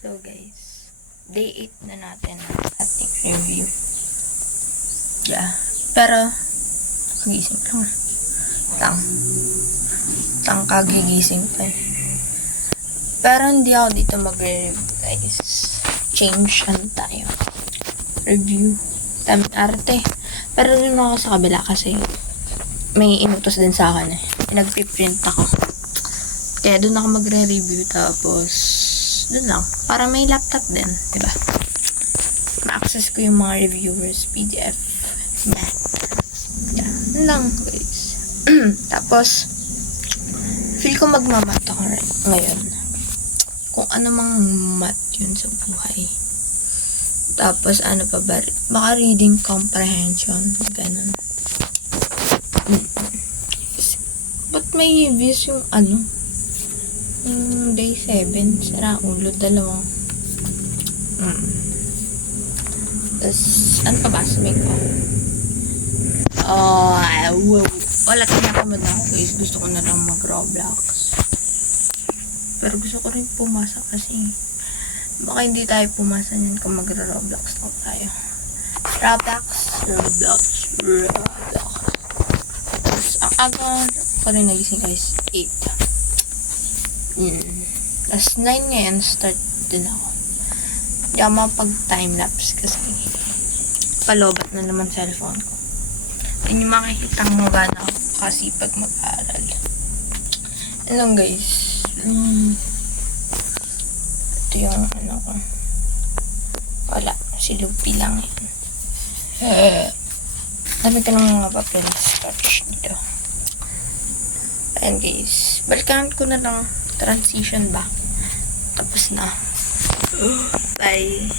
So guys, day 8 na natin ang ating review. Yeah. Pero, kagising lang. Kagigising pa. Pero hindi ako dito magre-review guys. Change tayo. Review. Tamit arte. Pero rin ako sa kabila kasi may inutos din sa akin eh. Nagpiprint ako. Kaya doon ako magre-review tapos doon lang. Para may laptop din. Diba? Ma-access ko yung mga reviewers PDF. Yeah. Yun lang guys. Tapos feel ko magmamat ako ngayon. Kung ano mang mat yun sa buhay. Tapos ano pa ba? Baka reading comprehension. Ganun. Ba't may views yung ano? Yung day 7. Sara ulo. Dalawang. Tapos, ano pa ba? Sabihin ko. Wow. Wala tinakamad ako guys. Gusto ko na lang mag-Roblox. Pero gusto ko rin pumasa kasi baka hindi tayo pumasa niyan kung mag-Roblox lang tayo. Roblox. Tapos, ang aga ko rin nagising guys. 8. Tapos 9 ngayon, start din ako. Hindi ako mapag-timelapse kasi palobat na naman cellphone ko. Yun yung makikita mo gana ako kasi pag mag-aaral. Yan lang guys. Ito yung ano ko. Wala. Si Lupi lang yun. Dami ko ng mga papel scratch dito. Ayan guys. Balikan ko na lang. Transition ba? Tapos na. Bye.